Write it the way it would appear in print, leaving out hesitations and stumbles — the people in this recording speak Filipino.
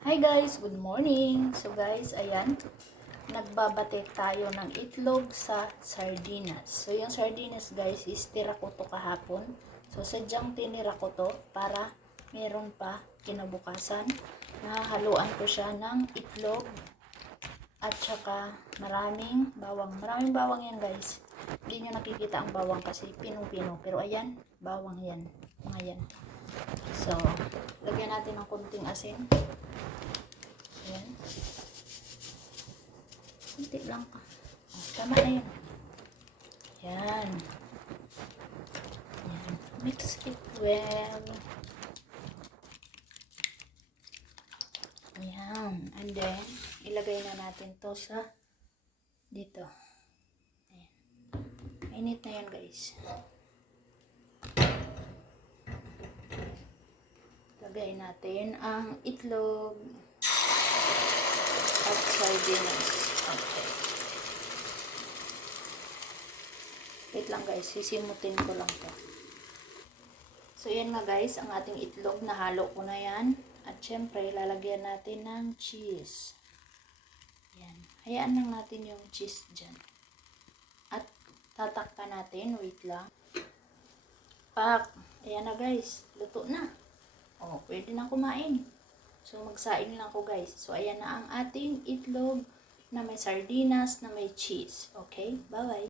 Hi guys, good morning. So guys, ayan, nagbabate tayo ng itlog sa sardinas. So yung sardinas guys is tira ko to kahapon. So sadyang tinira ko to para meron pa kinabukasan. Nahahaluan ko siya ng itlog at saka maraming bawang. Maraming bawang yan guys. Hindi nyo nakikita ang bawang kasi pinong-pino. Pero ayan, bawang yan. Mga yan. So, lagyan natin ng konting asin. Ayan. Kunti lang ka. Oh, tama na yun. Ayan. Ayan. Mix it well. Ayan. And then, ilagay na natin to sa dito. Ayan. Mainit na yan guys. Lagay natin ang itlog at sardinas. Okay. Wait lang guys, sisimutin ko lang to. So yan nga guys, ang ating itlog, nahalo ko na yan. At syempre, lalagyan natin ng cheese. Yan. Hayaan lang natin yung cheese dyan. At tatakpan natin, wait lang. Pak! Ayan na guys, luto na. O, pwede na kumain. So, magsaing lang ko guys. So, ayan na ang ating itlog na may sardinas, na may cheese. Okay? Bye-bye.